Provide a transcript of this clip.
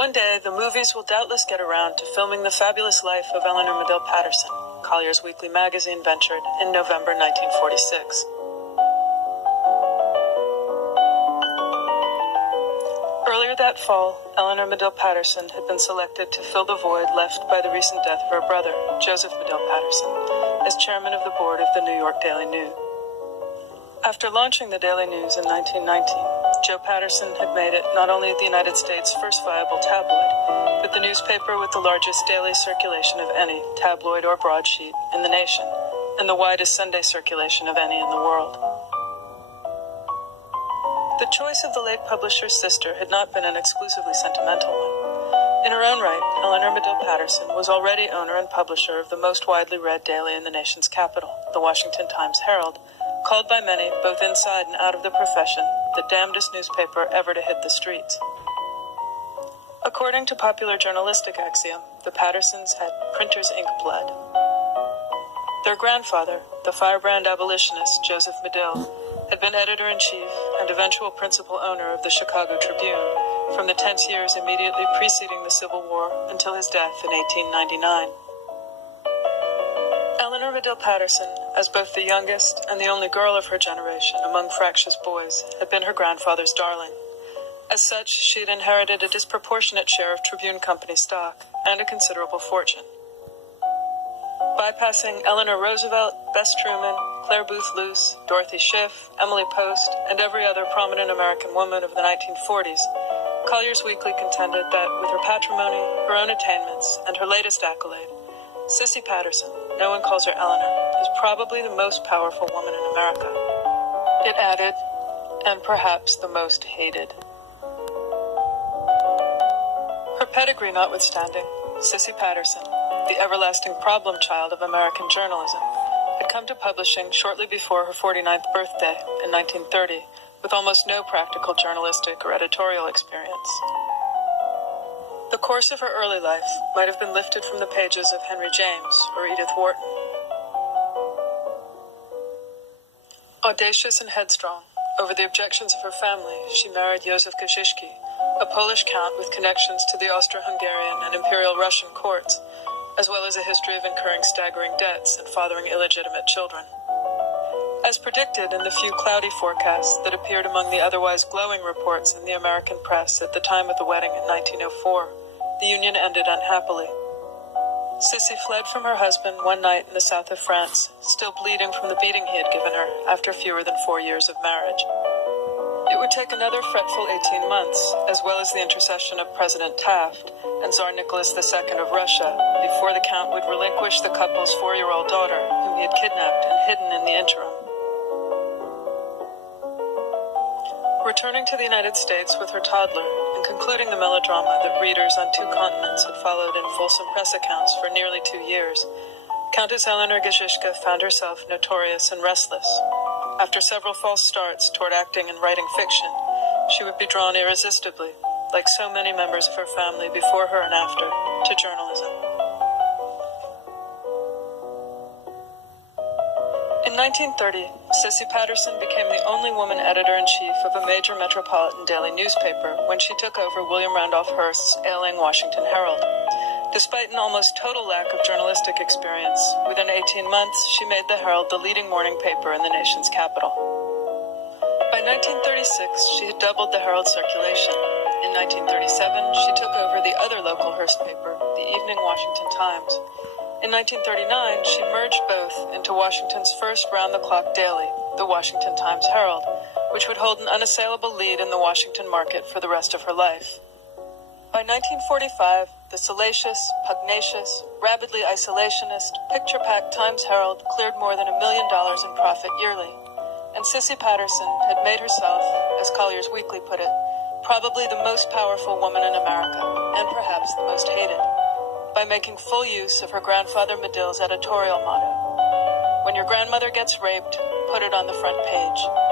One day, the movies will doubtless get around to filming the fabulous life of Eleanor Madill Patterson, Collier's Weekly magazine ventured in November 1946. Earlier that fall, Eleanor Madill Patterson had been selected to fill the void left by the recent death of her brother, Joseph Madill Patterson, as chairman of the board of the New York Daily News. After launching the Daily News in 1919, Joe Patterson had made it not only the United States' first viable tabloid, but the newspaper with the largest daily circulation of any tabloid or broadsheet in the nation, and the widest Sunday circulation of any in the world. The choice of the late publisher's sister had not been an exclusively sentimental one. In her own right, Eleanor Madill Patterson was already owner and publisher of the most widely read daily in the nation's capital, the Washington Times-Herald, called by many, both inside and out of the profession, the damnedest newspaper ever to hit the streets. According to popular journalistic axiom, the Pattersons had printer's ink blood. Their grandfather, the firebrand abolitionist Joseph Madill, had been editor-in-chief and eventual principal owner of the Chicago Tribune from the tense years immediately preceding the Civil War until his death in 1899. Eleanor Madill Patterson, as both the youngest and the only girl of her generation among fractious boys, had been her grandfather's darling. As such, she had inherited a disproportionate share of Tribune Company stock and a considerable fortune. Bypassing Eleanor Roosevelt, Bess Truman, Claire Booth Luce, Dorothy Schiff, Emily Post, and every other prominent American woman of the 1940s, Collier's Weekly contended that with her patrimony, her own attainments, and her latest accolade, Cissy Patterson, no one calls her Eleanor, is probably the most powerful woman in America. It added, and perhaps the most hated. Her pedigree notwithstanding, Cissy Patterson, the everlasting problem child of American journalism, had come to publishing shortly before her 49th birthday in 1930, with almost no practical journalistic or editorial experience. The course of her early life might have been lifted from the pages of Henry James or Edith Wharton. Audacious and headstrong, over the objections of her family, she married Józef Kościuszki, a Polish count with connections to the Austro-Hungarian and Imperial Russian courts, as well as a history of incurring staggering debts and fathering illegitimate children. As predicted in the few cloudy forecasts that appeared among the otherwise glowing reports in the American press at the time of the wedding in 1904, the union ended unhappily. Cissy fled from her husband one night in the south of France, still bleeding from the beating he had given her after fewer than 4 years of marriage. It would take another fretful 18 months, as well as the intercession of President Taft and Tsar Nicholas II of Russia, before the Count would relinquish the couple's 4-year-old daughter, whom he had kidnapped and hidden in the interim. Returning to the United States with her toddler and concluding the melodrama that readers on 2 continents had followed in fulsome press accounts for nearly 2 years, Countess Eleanor Kościuszka found herself notorious and restless. After several false starts toward acting and writing fiction, she would be drawn irresistibly, like so many members of her family before her and after, to journalism. In 1930, Cissy Patterson became the only woman editor-in-chief of a major metropolitan daily newspaper when she took over William Randolph Hearst's ailing Washington Herald. Despite an almost total lack of journalistic experience, within 18 months, she made the Herald the leading morning paper in the nation's capital. By 1936, she had doubled the Herald's circulation. In 1937, she took over the other local Hearst paper, the Evening Washington Times. In 1939, she merged both into Washington's first round-the-clock daily, the Washington Times-Herald, which would hold an unassailable lead in the Washington market for the rest of her life. By 1945, the salacious, pugnacious, rabidly isolationist, picture-packed Times-Herald cleared more than $1 million in profit yearly, and Cissy Patterson had made herself, as Collier's Weekly put it, probably the most powerful woman in America, and perhaps the most hated, by making full use of her grandfather Madill's editorial motto: "When your grandmother gets raped, put it on the front page."